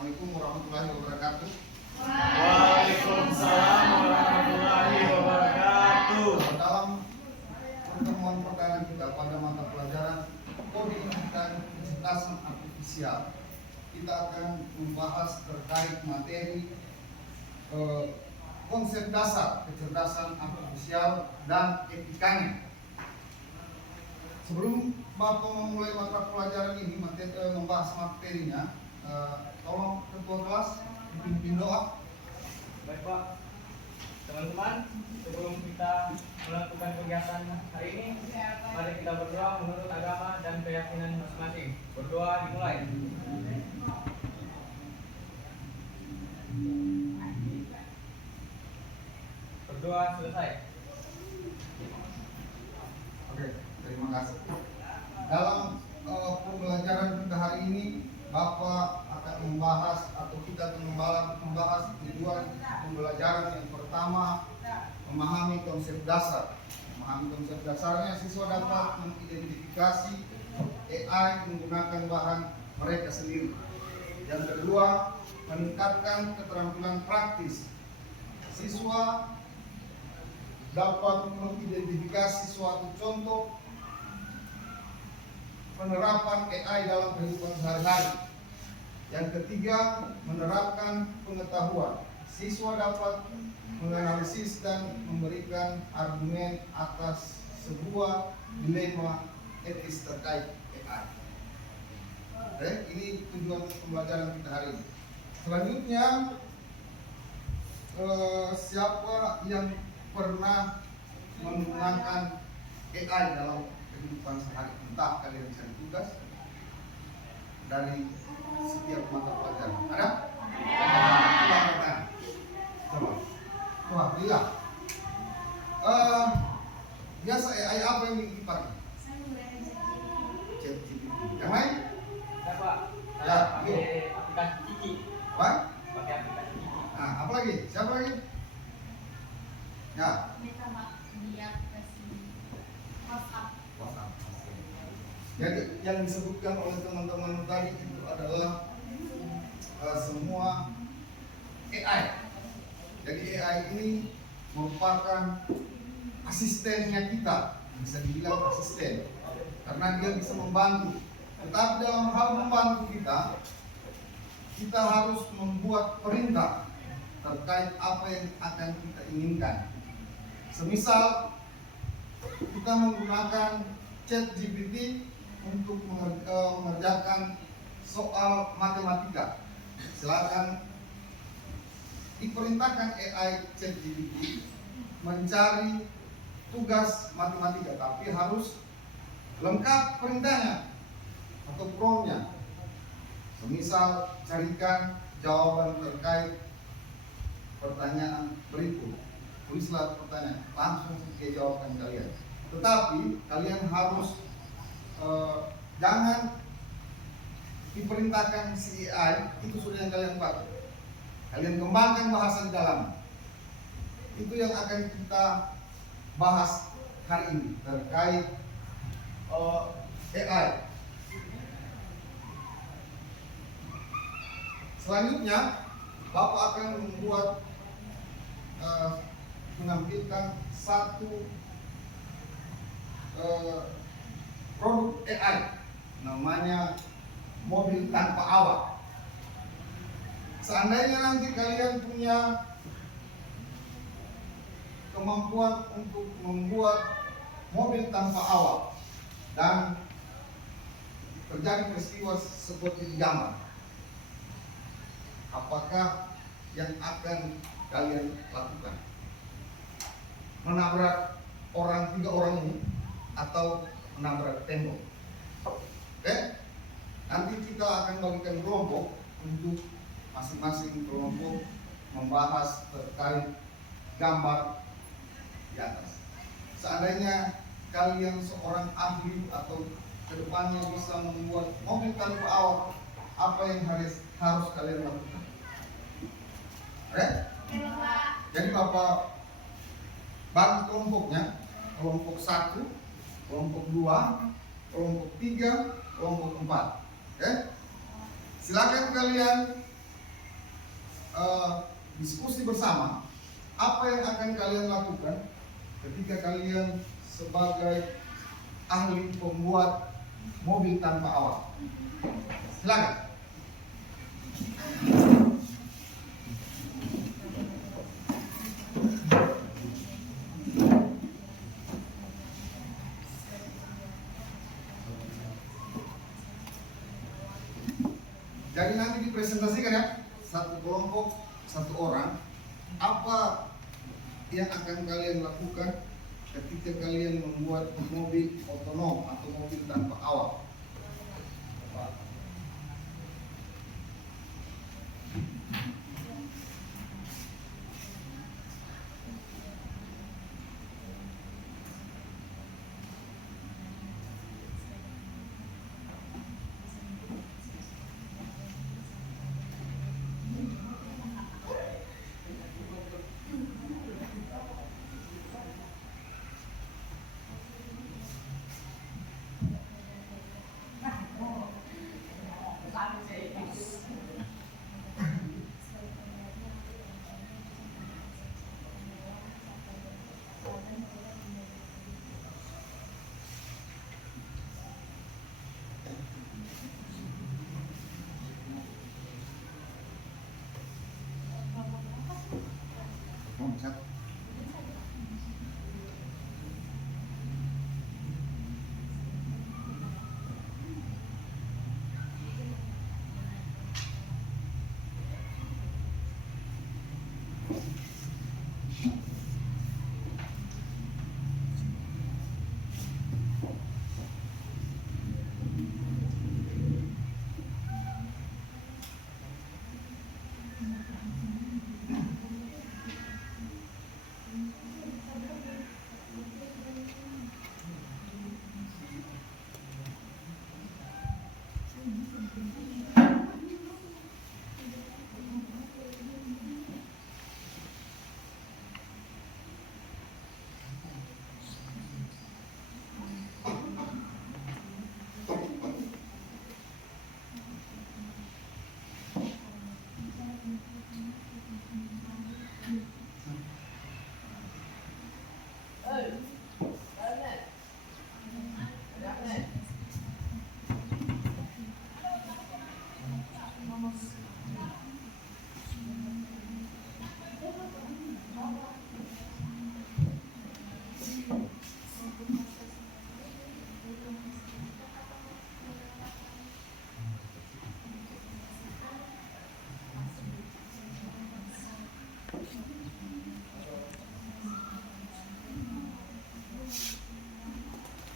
Assalamualaikum warahmatullahi wabarakatuh. Waalaikumsalam warahmatullahi wabarakatuh. Dalam pertemuan perdana kita pada mata pelajaran Coding dan Kecerdasan Artifisial, kita akan membahas terkait materi konsep dasar kecerdasan artifisial dan etikanya. Sebelum Bapak memulai mata pelajaran ini, membahas materinya, tolong ketua kelas dipimpin doa. Baik Pak, teman-teman, sebelum kita melakukan kegiatan hari ini, mari kita berdoa menurut agama dan keyakinan masing-masing. Berdoa dimulai. Berdoa selesai. Oke, terima kasih. Dalam pembelajaran kita hari ini, Bapak akan membahas atau kita akan membahas tujuan pembelajaran. Yang pertama, memahami konsep dasar. Memahami konsep dasarnya, siswa dapat mengidentifikasi AI menggunakan bahan mereka sendiri. Yang kedua, meningkatkan keterampilan praktis. Siswa dapat mengidentifikasi suatu contoh penerapan AI dalam kehidupan sehari-hari. Yang ketiga, menerapkan pengetahuan. Siswa dapat menganalisis dan memberikan argumen atas sebuah dilema etis terkait AI. Oke, ini tujuan pembelajaran kita hari ini. Selanjutnya, siapa yang pernah menggunakan AI dalam kehidupan sehari, entah kalian cari tugas dari setiap mata pelajaran? Ada? Coba lihat. Biasa AI apa yang dipakai? ChatGPT. Yang lain? Ya Pak, Ya, pakai aplikasi Kiki. Apa? Pakai aplikasi Kiki. Nah, apa lagi? Siapa lagi? Ya. WhatsApp. Jadi yang disebutkan oleh teman-teman tadi itu adalah semua AI. Jadi AI ini merupakan asistennya kita, bisa dibilang asisten, karena dia bisa membantu. Tetapi dalam hal membantu kita harus membuat perintah terkait apa yang akan kita inginkan. Semisal kita menggunakan ChatGPT untuk mengerjakan soal matematika, silakan diperintahkan AI ChatGPT mencari tugas matematika, tapi harus lengkap perintahnya atau promptnya. Semisal, carikan jawaban terkait pertanyaan berikut. Tulislah pertanyaan, langsung dijawabkan kalian. Tetapi kalian harus jangan diperintahkan si AI itu sudah yang kalian pakai. Kalian kembangkan bahasa di dalam. Itu yang akan kita bahas hari ini terkait AI. Selanjutnya, Bapak akan membuat menampilkan satu produk AI, namanya mobil tanpa awak. Seandainya nanti kalian punya kemampuan untuk membuat mobil tanpa awak dan terjadi peristiwa seperti di gambar, apakah yang akan kalian lakukan? Menabrak tiga orang ini atau menabrak tembok? Oke? Nanti kita akan bagikan kelompok untuk masing-masing kelompok membahas terkait gambar di atas. Seandainya kalian seorang ahli atau kedepannya bisa membuat mobil tanpa awak, apa yang harus kalian lakukan? Oke? Jadi Bapak bagi kelompoknya, kelompok 1, kelompok 2, kelompok 3, kelompok 4. Oke? Silakan kalian diskusi bersama apa yang akan kalian lakukan ketika kalian sebagai ahli pembuat mobil tanpa awak. Silakan. Jadi nanti dipresentasikan ya, satu kelompok, satu orang, apa yang akan kalian lakukan ketika kalian membuat mobil otonom atau mobil tanpa awak.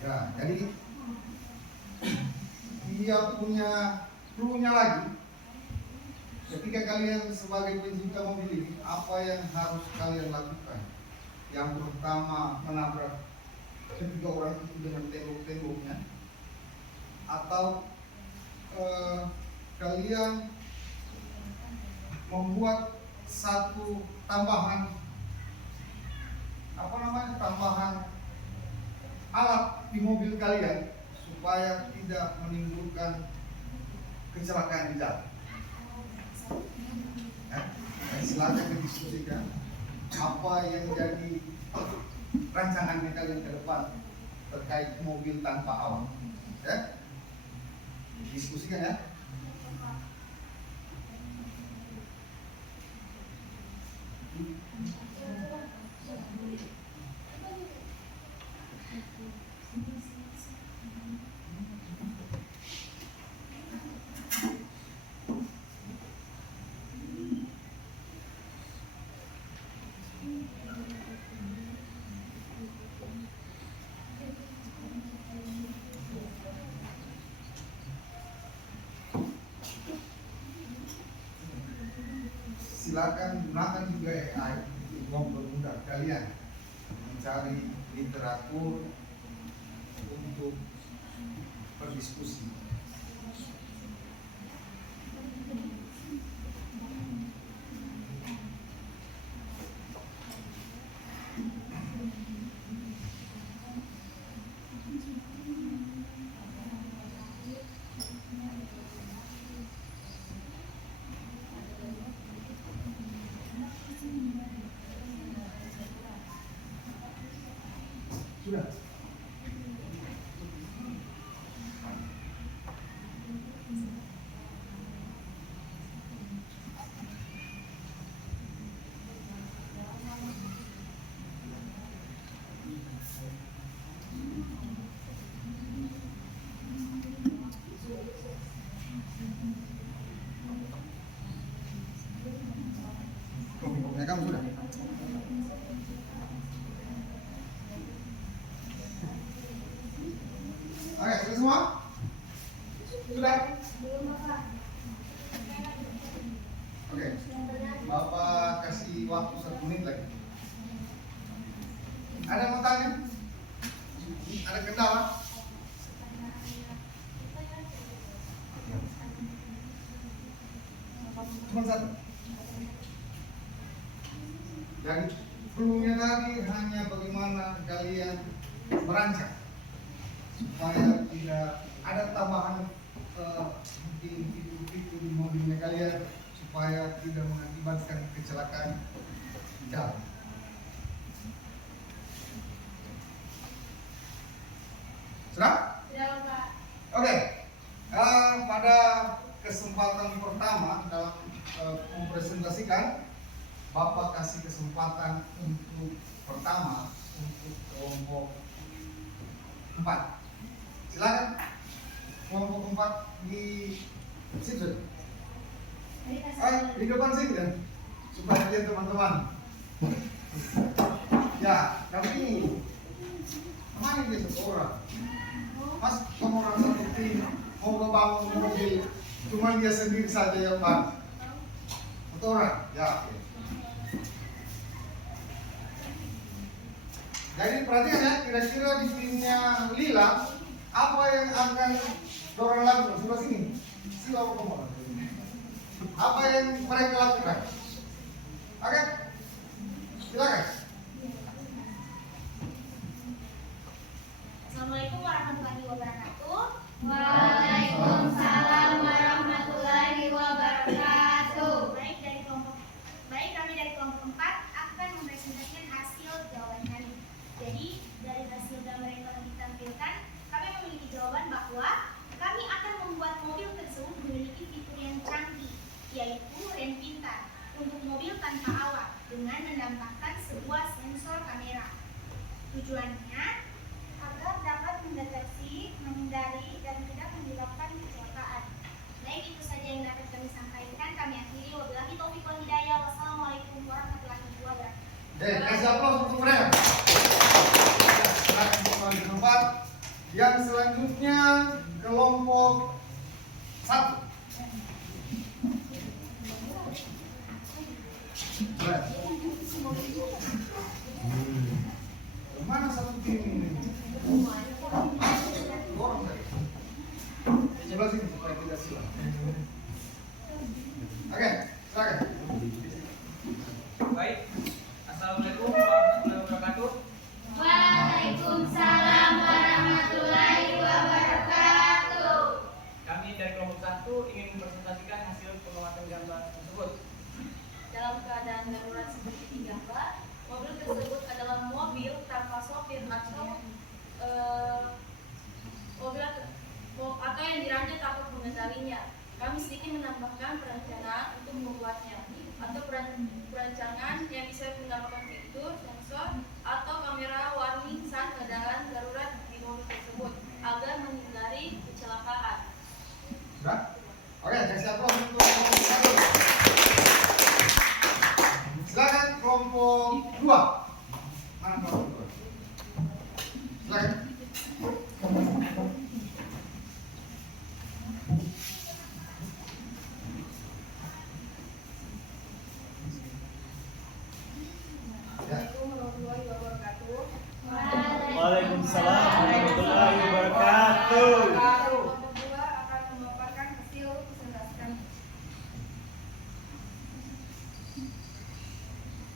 Ya, jadi dia punya clue-nya lagi. Ketika kalian sebagai pencipta mobil ini, apa yang harus kalian lakukan? Yang pertama, menabrak ketiga orang itu dengan tembok-temboknya, atau kalian membuat satu tambahan tambahan alat di mobil kalian supaya tidak menimbulkan kecelakaan di jalan. Silakan didiskusikan apa yang jadi rancangan kalian ke depan terkait mobil tanpa awak. Ya, diskusikan ya. Silakan gunakan juga AI untuk mempermudah kalian mencari literatur untuk berdiskusi. Sudah. Kopi-kopinya kamu sudah. Oke, sudah semua? Sudah? Oke, Bapak kasih waktu 1 menit lagi. Ada yang mau tanya? Ada kendala? Cuma satu. Dari sebelumnya tadi hanya bagaimana kalian merancang supaya tidak ada tambahan fitur-fitur di mobilnya kalian supaya tidak mengakibatkan kecelakaan di jalan. Sudah? Oke. Pada kesempatan pertama dalam mempresentasikan, Bapak kasih kesempatan untuk pertama untuk kelompok 4. Silakan kelompok 4 di situ. Di depan sini kan, supaya lihat teman-teman. Ya, kami kemana dia satu orang? Mas, kamu orang satu tim mau ngebangun mobil, cuma dia sendiri saja yang ban. Satu orang, ya. Oke. Jadi perhatikan ya, kira-kira di timnya Lila apa yang akan dorang lakukan? Sebelah sini. Sila apa? Apa yang mereka lakukan? Oke, silakan. Assalamualaikum warahmatullahi wabarakatuh. Waalaikumsalam warahmatullahi wabarakatuh. Baik, kami dari kelompok 4 akan mempresentasikan hasil jawaban kami. Jadi, dari hasil gambar yang telah ditampilkan, kami memiliki jawaban bahwa kami akan membuat mobil tersebut memiliki fitur yang canggih, yaitu rem pintar untuk mobil tanpa awak dengan menambahkan sebuah sensor kamera. Tujuannya agar dapat mendeteksi, menghindari, dan tidak menyebabkan kecelakaan. Baik, itu saja yang dapat kami sampaikan. Kami akhiri. Wabillahi taufiq wal hidayah. Wassalamualaikum warahmatullahi wabarakatuh. Kasih aplaus untuk mereka. Silakan kembali ke tempat. Yang selanjutnya kelompok 1. Mana satu tim ini? Orang tadi. Sebelah sini supaya tidak silang. Oke, silakan. Baik. Assalamualaikum warahmatullahi wabarakatuh. Waalaikumsalam warahmatullahi wabarakatuh. Kami dari kelompok 1 ingin mempresentasikan hasil pengamatan gambar tersebut. Dalam keadaan darurat seperti di gambar, mobil tersebut adalah mobil tanpa sopir atau atau yang dirancang takut mengendalinya. Kami sedikit menambahkan perencanaan untuk membuatnya atau perancangan yang bisa menggunakan fitur sensor atau kamera warning saat keadaan darurat di mobil tersebut agar menghindari kecelakaan. Sudah? Oke, kasih aplaus untuk kelompok 1. Silakan kelompok 2. Mana kelompok 2? Silakan. Assalamualaikum warahmatullahi wabarakatuh. Waalaikumsalam warahmatullahi wabarakatuh. Kelompok 2 akan memaparkan hasil presentasi kami.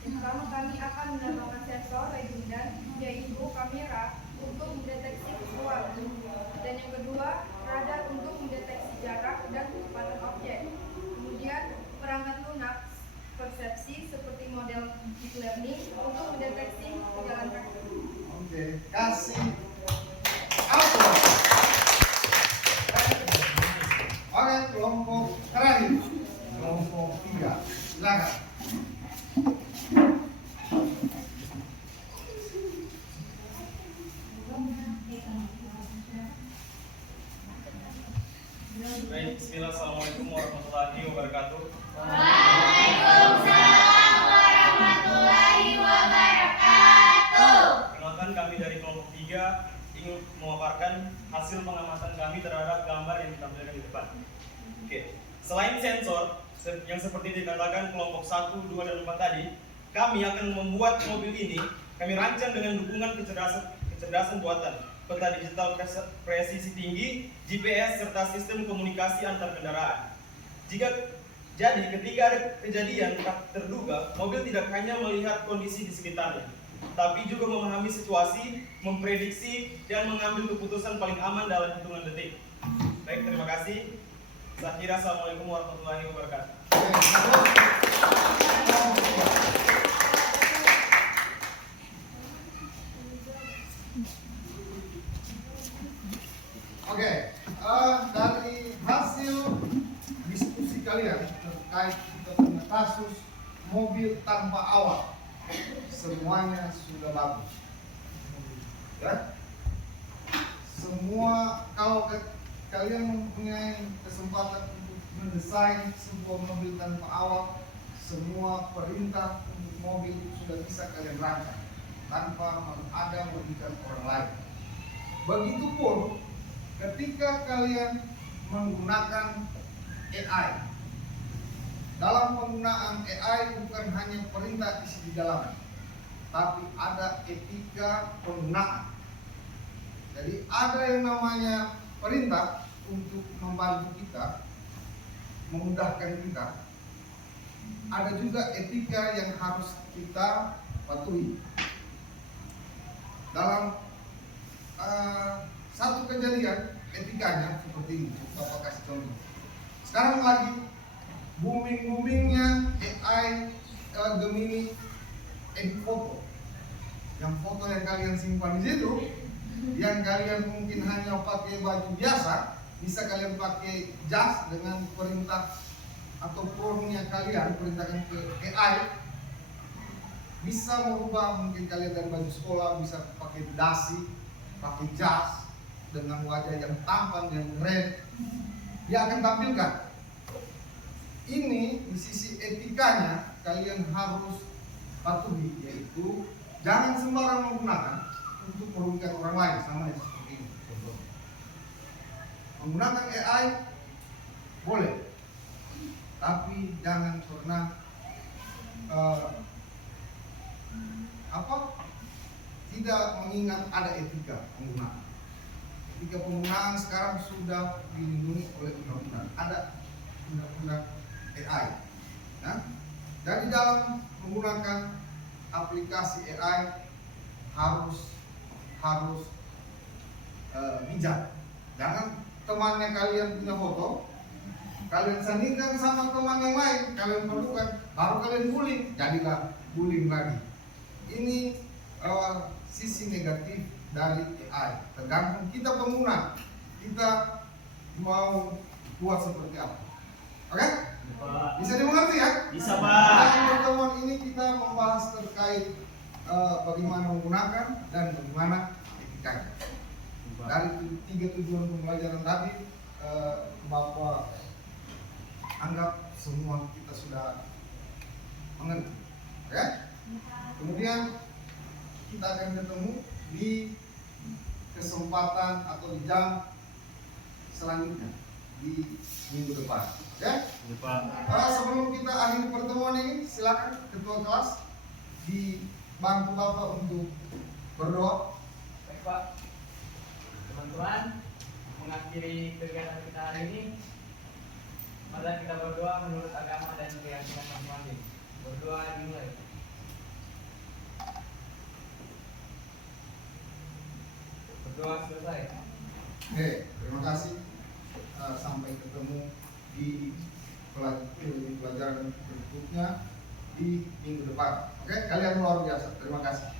Yang pertama, kami akan menambahkan sensor redundan, yaitu kamera untuk mendeteksi sesuatu. Dan yang kedua, radar untuk mendeteksi jarak dan kecepatan objek. Kemudian perangkat lunak persepsi seperti model deep learning untuk mendeteksi pejalan kaki. Oke, kasih kelompok 3. Silakan. Baik, bismillah, assalamualaikum warahmatullahi wabarakatuh. Waalaikumsalam warahmatullahi wabarakatuh. Perkenalkan, kami dari kelompok 3 ingin memaparkan hasil pengamatan kami terhadap gambar yang ditampilkan di depan. Oke, selain sensor yang seperti dikatakan kelompok 1, 2, dan 4 tadi, kami akan membuat mobil ini kami rancang dengan dukungan kecerdasan buatan, peta digital presisi tinggi, GPS, serta sistem komunikasi antar kendaraan. Jadi ketika ada kejadian tak terduga, mobil tidak hanya melihat kondisi di sekitarnya, tapi juga memahami situasi, memprediksi, dan mengambil keputusan paling aman dalam hitungan detik. Baik, terima kasih. Saya kira assalamualaikum warahmatullahi wabarakatuh. Oke, dari hasil diskusi kalian terkait kita punya kasus mobil tanpa awak, semuanya sudah bagus. Ya, semua kalau kalian mempunyai kesempatan untuk mendesain sebuah mobil tanpa awak, semua perintah untuk mobil sudah bisa kalian rancang tanpa ada merugikan orang lain. Begitupun ketika kalian menggunakan AI. Dalam penggunaan AI bukan hanya perintah isi di dalam, tapi ada etika penggunaan. Jadi ada yang namanya perintah untuk membantu kita, memudahkan kita. Ada juga etika yang harus kita patuhi. Dalam satu kejadian, etikanya seperti ini. Bapak kasih contoh. Sekarang lagi booming-boomingnya AI Gemini edit foto. Yang foto yang kalian simpan di situ, yang kalian mungkin hanya pakai baju biasa, bisa kalian pakai jas dengan perintah atau prompt-nya kalian, perintahkan ke AI, bisa merubah mungkin kalian dari baju sekolah, bisa pakai dasi, pakai jas, dengan wajah yang tampan, yang keren, dia akan tampilkan. Ini di sisi etikanya kalian harus patuhi, yaitu jangan sembarang menggunakan untuk merugikan orang lain, sama seperti ini. Menggunakan AI boleh, tapi jangan pernah tidak mengingat ada etika penggunaan. Etika penggunaan sekarang sudah dilindungi oleh undang-undang. Ada undang-undang AI. Nah, dari dalam menggunakan aplikasi AI harus bijak. Jangan temannya kalian punya foto, kalian sandingkan sama teman yang lain, kalian perlukan, baru kalian bullying, jadilah bullying lagi. Ini sisi negatif dari AI. Tergantung kita pengguna, kita mau buat seperti apa. Oke? Bisa dimengerti ya? Bisa, Pak. Dalam pertemuan ini kita membahas terkait bagaimana menggunakan dan bagaimana etikanya. Dari 3 tujuan pembelajaran tadi, Bapak anggap semua kita sudah mengerti. Oke? Kemudian kita akan ketemu di kesempatan atau di jam selanjutnya di minggu depan. Oke? Sebelum kita akhiri pertemuan ini, silakan ketua kelas dibantu Bapak untuk berdoa. Baik, Pak. Teman-teman, mengakhiri kegiatan kita hari ini, mari kita berdoa menurut agama dan keyakinan masing-masing. Berdoa dimulai. Berdoa selesai. Oke, terima kasih. Sampai ketemu di pelajaran berikutnya di minggu depan. Oke, kalian luar biasa. Terima kasih.